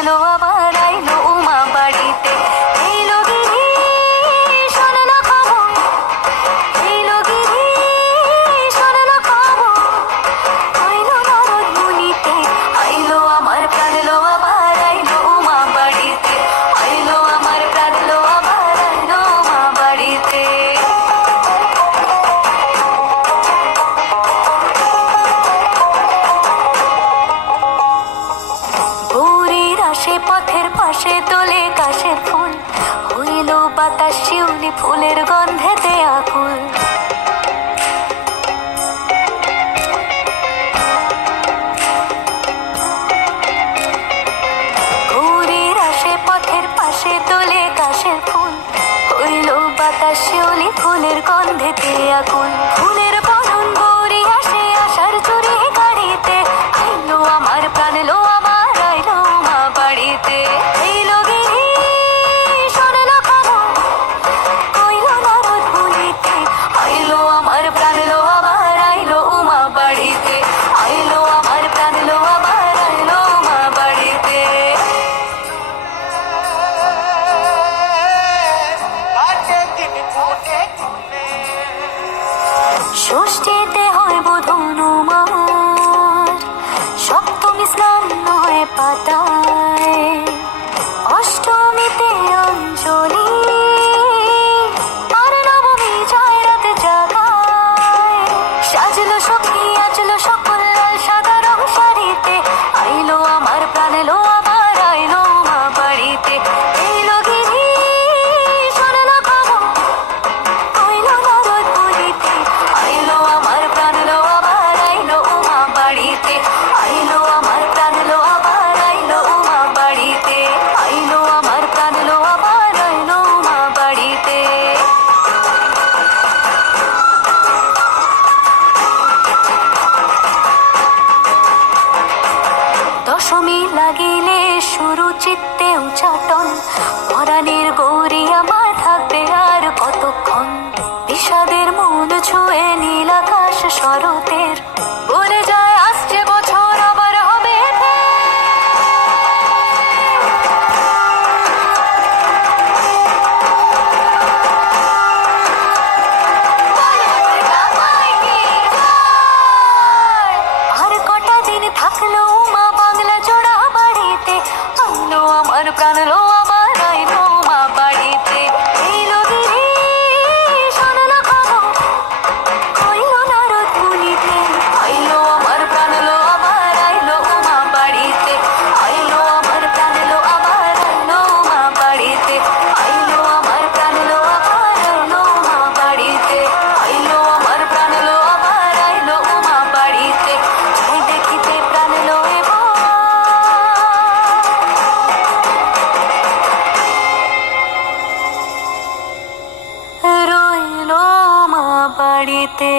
এলো আবার আইলো উমা বাড়িতে। এলো গিরি শোনলো খবর, এলো গিরি শোনলো খবর, আইলো নারদ মুনিতে, আইলো আমার প্রাণ এলো আবার আইলো উমা বাড়িতে, আইলো আমার প্রাণ এলো আবার আইলো উমা বাড়িতে। গৌরীর আসে পথের পাশে তোলে কাশের ফুল, হইল বাতাস শিউলি ফুলের গন্ধেতে আকুল। গৌরীর আসে পথের পাশে তোলে কাশের ফুল, হইল বাতাস শিউলি ফুলের গন্ধেতে আকুল। ফুলের বরণ গৌরী আসে আশার চুরি গাড়িতে, আইলো আমার প্রাণ এলো আবার আইলো উমা বাড়িতে। এইলো গিরি শোনলো খবর, আইলো নারদ মুনিতে, আইলো আমার প্রাণ এলো আবার আইলো উমা বাড়িতে, আইলো আমার প্রাণ এলো আবার আইলো উমা বাড়িতে। ষষ্ঠীতে হয় বোধন উমার, সপ্তমী স্নান হয় পাতায়, অষ্টমীতে অঞ্জলি, আর নবমী যায় রাত জাগায়। সাজলো সখী আজলো সকল লাল সাদা রং শাড়িতে, আইলো আমার প্রাণ এলো আবার আইলো উমা বাড়িতে। এইলো গিরি শোনলো খবর, আইলো নারদ মুনিতে, আইলো আমার প্রাণ এলো আবার আইলো উমা বাড়িতে, আইলো আমার প্রাণ এলো আবার আইলো উমা বাড়িতে, আইলো আমার প্রাণ এলো আবার আইলো উমা বাড়িতে। দশমী লাগিলে শুরু চিত্তে উচাটন, পরাণের গৌরী আমার থাকবে আর কতক্ষণ। বিষাদের মন ছুঁয়ে নীল আকাশ শরতের, বলে যায় আসছে বছর আবার হবে ফের। আর কটা দিন থাকলো উমা বাংলা জোড়া বাড়িতে, আইলো আমার প্রাণ এলো আবার আইলো উমা বাড়িতে। এইলো গিরি শোনলো খবর, আইলো নারদ মুনিতে, আইলো আমার প্রাণ এলো আবার আইলো উমা বাড়িতে, আইলো আমার প্রাণ এলো আবার আইলো উমা বাড়িতে, আইলো আমার প্রাণ এলো আবার আইলো উমা বাড়িতে, আইলো আমার প্রাণ এলো আবার আইলো উমা বাড়িতে। যাই দেখিতে প্রাণ এলো এবার, রইলো মা বাড়িতে।